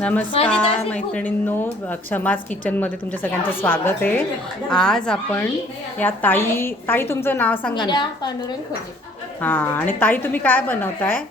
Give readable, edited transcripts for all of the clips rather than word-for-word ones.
नमस्कार मैत्रिणींनो, क्षमाच किचनमध्ये तुमच्या सगळ्यांचं स्वागत आहे. आज आपण या ताई तुमचं नाव सांगा ना. पांडुरंग खोजे. हां, आणि ताई तुम्ही काय बनवताय?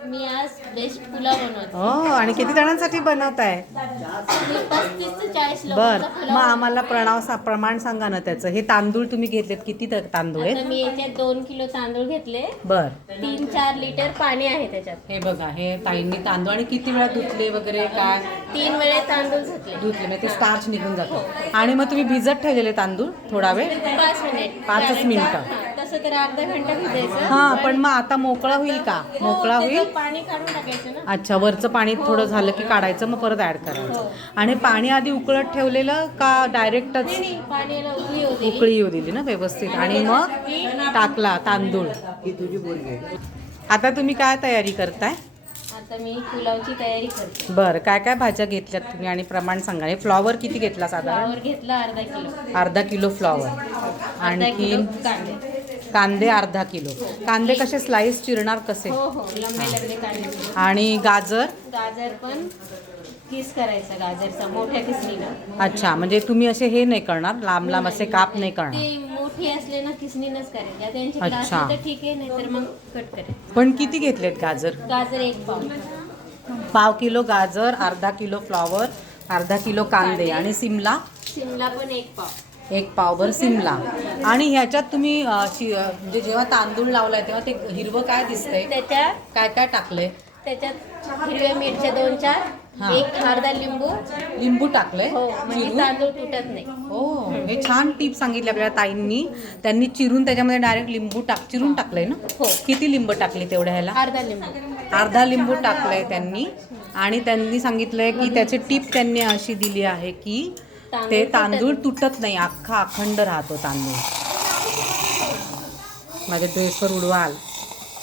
मी आज बेस्ट पुलाव बनवते. हो, आणि किती जणांसाठी बनवताय? मी 35 ते 40 बर, लोकांचा मग पुलाव. आम्हाला प्रमाण सांगा ना त्याचं. हे तांदूळ तुम्ही घेतलेत, किती तांदूळ आता आहेत? मी याच्यात 2 किलो तांदूळ घेतले. बर, 3-4 लिटर पाणी आहे त्याच्यात. हे बघा, हे ताईंनी तांदूळ आणि किती वेळा धुतले वगैरे काय? 3 वेळे तांदूळ धुतले. म्हणजे ते स्टार्च निघून जातो. आणि मग तुम्ही भिजत ठेवलेले तांदूळ थोडा वेळ? 5 मिनिट. 5च मिनिटं. हां, तसं तर अर्धा घंटा भिजायचं. हां, पण मग आता मोकळा होईल का? मोकळा हो, त्याचं होईल. पाणी काढून टाकायचं ना. अच्छा, वरचं पाणी थोडं झालं की काढायचं, मग परत ऍड करायचं. आणि पाणी आधी उकळत ठेवलेलं का डायरेक्टच नाही, पाण्याला उकळी होती. उकळी येऊ दिली ना व्यवस्थित, आणि मग टाकला तांदूळ. आता तुम्ही काय तयारी करताय? आता मी पुलावची तयारी करते. बरं, काय काय भाज्या घेतल्यात तुम्ही आणि प्रमाण सांगा. हे फ्लॉवर किती घेतला साधारण? फ्लावर घेतला अर्धा किलो. अर्धा किलो फ्लॉवर. अर्धा आणखी किलो कांदे. कांदे अर्धा किलो. कांदे कसे स्लाइस चिरणार कसे? हो हो, लंबे लंबे कांदे. आणि गाजर? गाजर पण किस करायचा, गाजरचा मोठ्या किसणीनं. अच्छा, म्हणजे तुम्ही असे हे नाही करणार, लांब लांब असे काप नाही करणार. ते मोठी असले ना किसणीनच करायचे. आता यांची अच्छा. क्लास तर ठीक आहे, नाही तर मग कट करायचं. पण किती घेतलेत गाजर? गाजर 1 पाव. पाव किलो गाजर, अर्धा किलो फ्लॉवर, अर्धा किलो कांदे, आणि सिमला शिमला पण 1 पाव. 1 पावभर सिमला. आणि ह्याच्यात तुम्ही म्हणजे जेव्हा तांदूळ लावलाय तेव्हा ते हिरवं काय दिसतंय? त्याच्यात काय काय टाकलंय? हिरव्या मिरच्या 2-4, हा. 1 अर्धा लिंबू. लिंबू टाकलंय? हो, म्हणजे चिरून? तांदूळ तुटत नाही. हो, हे छान टीप सांगितली आपल्याला ताईंनी. त्यांनी चिरून त्याच्यामध्ये डायरेक्ट लिंबू चिरून टाकलंय ना? हो. किती लिंबू टाकले तेवढ्या ह्याला? अर्धा लिंबू. अर्धा लिंबू टाकलंय त्यांनी. आणि त्यांनी सांगितलंय की त्याची टीप त्यांनी अशी दिली आहे की ते तांदूळ तुटत नाही, अख्खा अखंड राहतो तांदूळ. माझ्या ड्रेसवर उडवाल.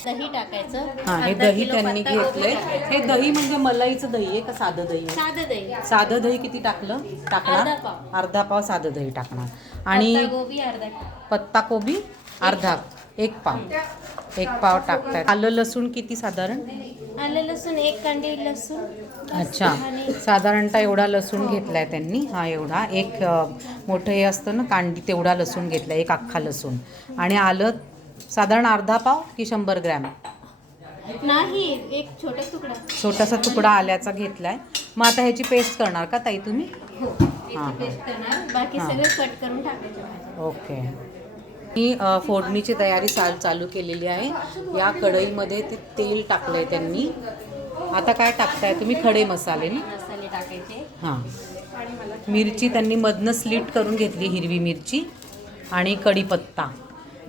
दही टाकायचं. हां, हे अर्धा दही किलो त्यांनी पत्ता गोबी घेतलंय. टाकायचं. हे दही म्हणजे मलाईचं दही आहे का साधं दही आहे? साधं दही. साधं दही किती टाकलं? टाकणार अर्धा पाव. अर्धा पाव साधं दही टाकणार. आणि पत्ता गोबी अर्धा किलो. पत्ता कोबी अर्धा, 1 पाव. 1 पाव टाकताय. आलं लसूण किती साधारण? आलं लसूण 1 कांडी लसूण. अच्छा, साधारणतः एवढा लसूण घेतलाय त्यांनी. हा एवढा एक मोठं हे असतं ना कांडी, तेवढा लसूण घेतला, 1 अख्खा लसूण. आणि आलं साधारण अर्धा पाव की 100 ग्रॅम? नाही, 1 छोटा तुकडा. छोटासा तुकडा आल्याचा घेतलाय. मग आता ह्याची पेस्ट करणार का ताई तुम्ही? हो, हां. पेस्ट करणार. बाकी हां. सगळं कट करून टाकायचं भाज्या. ओके. मी फोडणीची तयारी चालू केलेली आहे. या कढईमध्ये ते तेल टाकलंय त्यांनी. आता काय टाकताय तुम्ही? खडे मसाले ना? मसाले टाकायचे. हां. मिरची त्यांनी मधनं स्लिट करून घेतली, हिरवी मिरची आणि कढीपत्ता.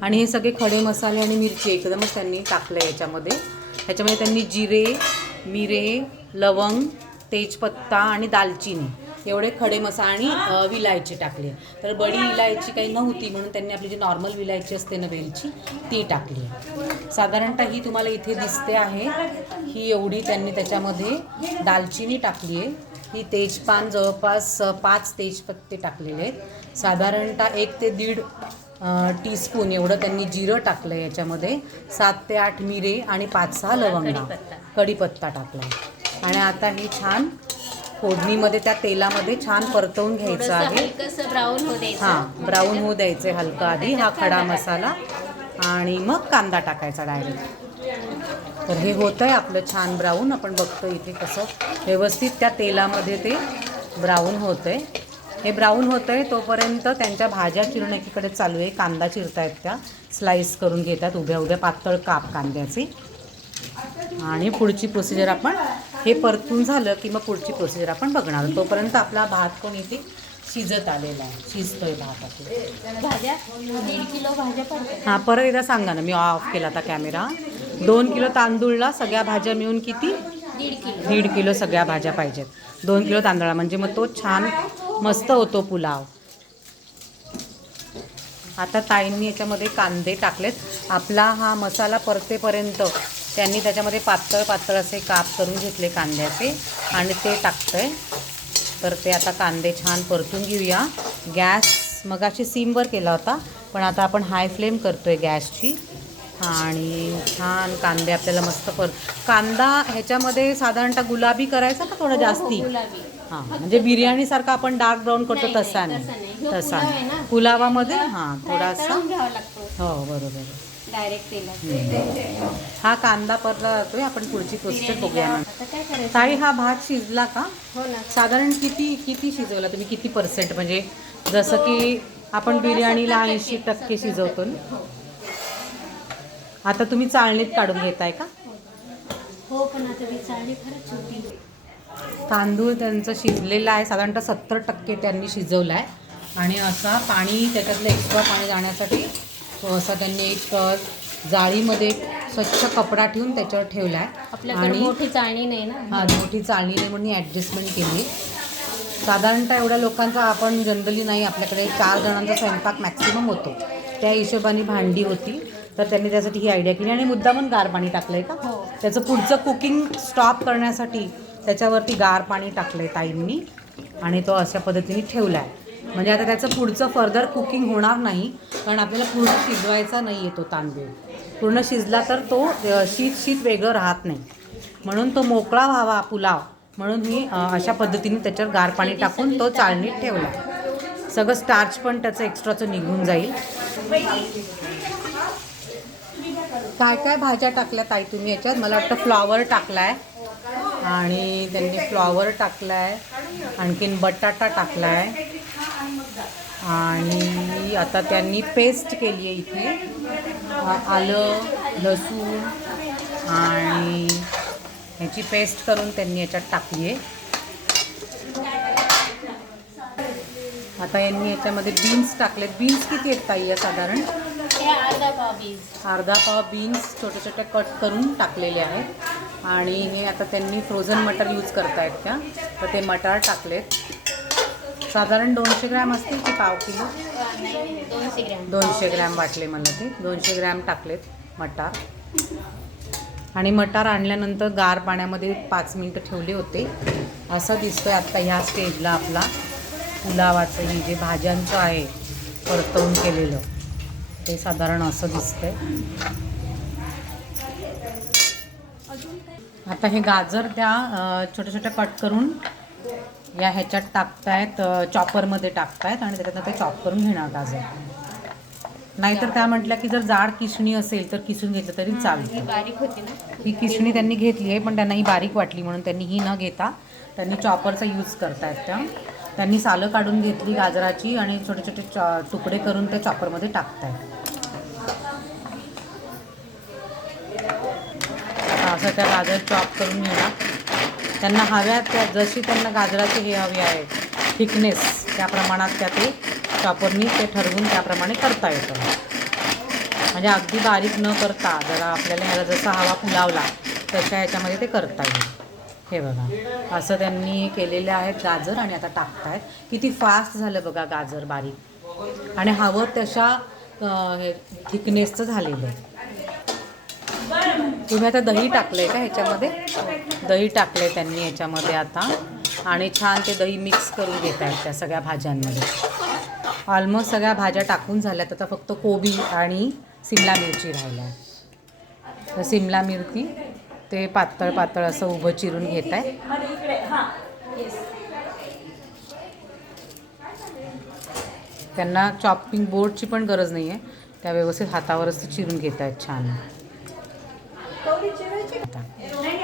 आणि हे सगळे खडे मसाले आणि मिरची एकदमच त्यांनी टाकलं आहे याच्यामध्ये. ह्याच्यामध्ये त्यांनी जिरे, मिरे, लवंग, तेजपत्ता आणि दालचिनी एवढे खडे मसाले आणि विलायची टाकली. तर बडी इलायची काही नव्हती म्हणून त्यांनी आपली जी नॉर्मल विलायची असते ना वेलची, ती टाकली. साधारणतः ही तुम्हाला इथे दिसते आहे, ही एवढी त्यांनी त्याच्यामध्ये दालचिनी टाकली आहे. ही तेजपान जवळपास 5 तेजपत्ते टाकलेले आहेत. साधारणतः 1 ते 1.5 टीस्पून एवढं त्यांनी जिरं टाकलं आहे याच्यामध्ये. 7 ते 8 मिरे आणि 5-6 लवंगा, कढीपत्ता टाकला. आणि आता ही छान फोडणीमध्ये त्या तेलामध्ये छान परतवून घ्यायचं आहे. हलकंसं ब्राऊन होऊ द्यायचं. हां, ब्राऊन होऊ द्यायचं आहे हलका आधी. हा खडा मसाला आणि मग कांदा टाकायचा डायरेक्ट. तर हे होतं आहे आपलं छान ब्राऊन. आपण बघतो इथे कसं व्यवस्थित त्या तेलामध्ये ते ब्राऊन होतं आहे. हे ब्राऊन होतं आहे तोपर्यंत त्यांच्या भाज्या चिरणं एकीकडे चालू आहे. कांदा चिरतायत त्या, स्लाईस करून घेतात उभ्या उभ्या पातळ काप कांद्याचे. आणि पुढची प्रोसिजर आपण हे परतून झालं की मग पुढची प्रोसिजर आपण बघणार. तोपर्यंत आपला भात पण इथे शिजत आलेला आहे, शिजतोय भात आपला. भाज्या 1.5 किलो भाज्या पडतात. हां, परत एकदा सांगा ना, मी ऑफ केला आता कॅमेरा. 2 किलो तांदूळला सगळ्या भाज्या मिळून किती? 1.5 किलो. 1.5 किलो सगळ्या भाज्या पाहिजेत 2 किलो तांदळा, म्हणजे मग तो छान मस्त होतो पुलाव. आता ताईंनी याच्यामध्ये कांदे टाकलेत. आपला हा मसाला परतेपर्यंत त्यांनी त्याच्यामध्ये पातळ पातळ असे काप करून घेतले कांद्याचे आणि ते टाकतंय. तर ते आता कांदे छान परतून घेऊया. गॅस मगाशी सिमवर केला होता, पण आता आपण हाय फ्लेम करतोय गॅसची. आणि छान कांदे आपल्याला मस्त कांदा ह्याच्यामध्ये साधारणतः गुलाबी करायचा का थोडा जास्ती? गुलाबी. हां, म्हणजे बिर्याणीसारखा आपण डार्क ब्राऊन करतो तसा तसं नाही. ह्यो तसा पुलाव आहे ना, पुलावामध्ये हां थोडासा तळून घ्यावा लागतो हो बरोबर. डायरेक्ट तेलात. हा कांदा परतला जातोय. आपण पुढची प्रोसेस बघूया. आता काय करायचं? ताई हा भात शिजला का? हो ना. साधारण किती किती शिजवला तुम्ही? किती % म्हणजे जसं की आपण बिर्याणीला 80% शिजवतो ना, हो. आता तुम्ही चाळणीत काढून घेताय का? हो, पण आता ती चाळणी खरंच छोटी. तांदूळ त्यांचं शिजलेलं आहे, साधारणतः 70% त्यांनी शिजवलं आहे. आणि असा पाणी त्याच्यातलं एक्स्ट्रा पाणी जाण्यासाठी तो असा त्यांनी एक जाळीमध्ये स्वच्छ कपडा ठेवून त्याच्यावर ठेवला आहे. आपल्याकडे आणि मोठी चाळणी नाही ना. हा मोठी चाळणी नाही म्हणून ॲडजस्टमेंट केली. साधारणतः एवढ्या लोकांचा आपण जनरली नाही, आपल्याकडे 4 जणांचा स्वयंपाक मॅक्सिमम होतो, त्या हिशोबाने भांडी होती. तर त्यांनी त्यासाठी ही आयडिया केली आणि मुद्दामून गार पाणी टाकलं आहे का? हो. त्याचं पुढचं कुकिंग स्टॉप करण्यासाठी त्याच्यावरती गार पाणी टाकलं आहे ताईंनी आणि तो अशा पद्धतीने ठेवला आहे. म्हणजे आता त्याचं पुढचं फर्दर कुकिंग होणार नाही, कारण आपल्याला पूर्ण शिजवायचा नाही आहे तो तांदूळ. पूर्ण शिजला तर तो शीत वेगळं राहत नाही, म्हणून तो मोकळा व्हावा पुलाव म्हणून मी अशा पद्धतीने त्याच्यावर गार पाणी टाकून तो चाळणीत ठेवला. सगळं स्टार्च पण त्याचं एक्स्ट्राचं निघून जाईल. काय काय भाज्या टाकल्या ताई तुम्ही याच्यात? मला वाटतं फ्लॉवर टाकला आहे आणि त्यांनी फ्लॉवर टाकला आहे, आणखीन बटाटा टाकला आहे आणि आता त्यांनी पेस्ट केली आहे इथे आलं लसूण आणि ह्याची पेस्ट करून त्यांनी याच्यात टाकली आहे. आता यांनी याच्यामध्ये बीन्स टाकलेत. बीन्स किती आहेत ताई या साधारण? हे अर्धा पाव बीन्स छोटे छोटे कट करून टाकलेले आहेत. आणि हे आता त्यांनी फ्रोझन मटर यूज करतायत का, तर ते मटार टाकलेत. साधारण 200 ग्रॅम असतील की पाव किलो? 200 ग्रॅम वाटले मला ते. 200 ग्रॅम टाकलेत मटार. आणि मटार आणल्यानंतर गार पाण्यामध्ये 5 मिनटं ठेवले होते. असं दिसतोय आत्ता ह्या स्टेजला आपला पुलावाचं हे जे भाज्यांचं आहे परतवून केलेलं ते साधारण असं दिसतंय. आता हे गाजर त्या छोटे छोटे कट करून या ह्याच्यात टाकतायत, चॉपरमध्ये टाकतायत आणि त्याच्यातनं ते चॉप करून घेणार गाजर. नाहीतर त्या म्हटल्या की जर जाड किसणी असेल तर किसून घेतलं तरी चालतं. बारीक होती ना ही किसणी त्यांनी घेतली आहे, पण त्यांना ही बारीक वाटली म्हणून त्यांनी ही न घेता त्यांनी चॉपरचा यूज करतायत. त्यांनी सालं काढून घेतली गाजराची आणि छोटे छोटे तुकडे करून त्या चॉपरमध्ये टाकतायत. असं त्या गाजर चॉप करून घेणार. त्यांना हव्या त्या जशी त्यांना गाजराची हे हवी आहे थिकनेस त्या प्रमाणात त्या ते चॉपरनी ते ठरवून त्याप्रमाणे करता येतं. म्हणजे अगदी बारीक न करता जरा आपल्याला ह्याला जसा हवा पुलावला तशा ह्याच्यामध्ये ते करता येईल. हे बघा असं त्यांनी केलेले आहेत गाजर आणि आता टाकतायत. किती फास्ट झालं बघा गाजर बारीक आणि हवं तशा हे थिकनेसचं झालेलं आहे. तुम्ही आता दही टाकलं आहे का ह्याच्यामध्ये? दही टाकलं आहे त्यांनी ह्याच्यामध्ये आता आणि छान ते दही मिक्स करून घेत आहेत त्या सगळ्या भाज्यांमध्ये. ऑलमोस्ट सगळ्या भाज्या टाकून झाल्यात. आता फक्त कोबी आणि सिमला मिरची राहिल्या आहे. तर सिमला मिरची ते पातळ पातळ असं उभं चिरून घेत आहे. त्यांना चॉपिंग बोर्डची पण गरज नाही आहे, त्या व्यवस्थित हातावरच ते चिरून घेत आहेत छान.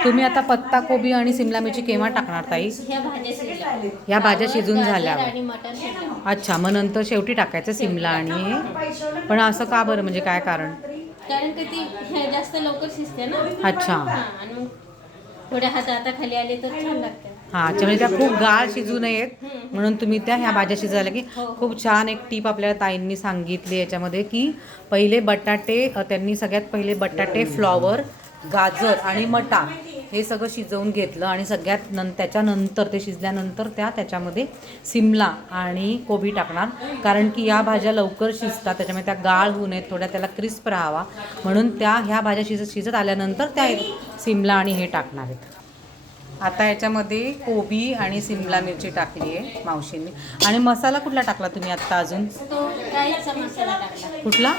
तुम्ही आता पत्ता कोबी आणि सिमला मिरची केव्हा टाकणार ताई? ह्या भाज्या शिजून झाल्यावर. अच्छा, मग नंतर शेवटी टाकायचं सिमला आणि हे. पण असं का बरं, म्हणजे काय कारण? कारण की ती जास्त लवकर शिजते ना. अच्छा. आणि मग थोड्या हाताखाली आले तर छान लागते. हां, म्हणजे त्या खूप गाळ शिजू नयेत म्हणून तुम्ही त्या ह्या भाज्या शिजायला की खूप छान एक टीप आपल्याला ताईंनी सांगितली याच्यामध्ये की पहिले बटाटे त्यांनी सगळ्यात पहिले बटाटे फ्लॉवर गाजर आणि मटार हे सगळं शिजवून घेतलं आणि त्याच्यानंतर ते शिजल्यानंतर त्याच्यामध्ये सिमला आणि कोबी टाकणार. कारण की या भाज्या लवकर शिजतात, त्याच्यामुळे त्या गाळ होऊ नयेत, थोड्या त्याला क्रिस्प राहावा म्हणून ह्या भाज्या शिजत आल्यानंतर त्या सिमला आणि हे टाकणार आहेत. आता याच्यामध्ये कोबी आणि सिमला मिरची टाकली आहे मावशींनी. आणि मसाला कुठला टाकला तुम्ही आत्ता अजून? तो राईसचा मसाला टाकला. कुठला?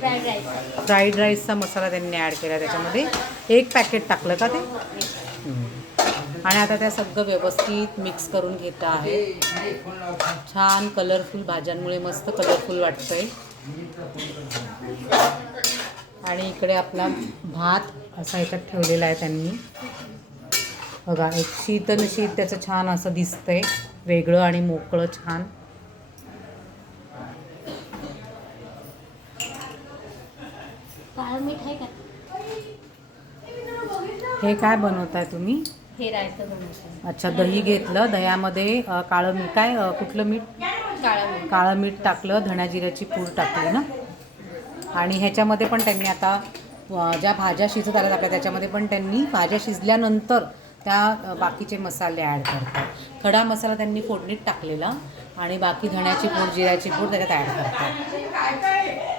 Fried rice. फ्राईड राईसचा मसाला त्यांनी ॲड केला त्याच्यामध्ये. एक पॅकेट टाकलं का ते? आणि आता त्या सगळं व्यवस्थित मिक्स करून घेत आहे. छान कलरफुल भाज्यांमुळे मस्त कलरफुल वाटतंय. आणि इकडे आपला भात असा ह्याच्यात ठेवलेला आहे त्यांनी. बघा एक शीत आणि शीत त्याचं छान असं दिसतंय, वेगळं आणि मोकळं छान. काळं मीठ आहे का? हे काय बनवताय तुम्ही? हे रायतं बनवतं. अच्छा, दही घेतलं, दह्यामध्ये काळं मीठ, काय कुठलं मीठ? काळं मीठ. काळं मीठ टाकलं, धण्या जिऱ्याची पूड टाकली ना. आणि ह्याच्यामध्ये पण त्यांनी आता ज्या भाज्या शिजत आल्यात आपल्या त्याच्यामध्ये पण त्यांनी भाज्या शिजल्यानंतर त्या बाकीचे मसाले ॲड करतात. खडा मसाला त्यांनी फोडणीत टाकलेला आणि बाकी धण्याची पूड जिऱ्याची पूड त्याच्यात ॲड करतात.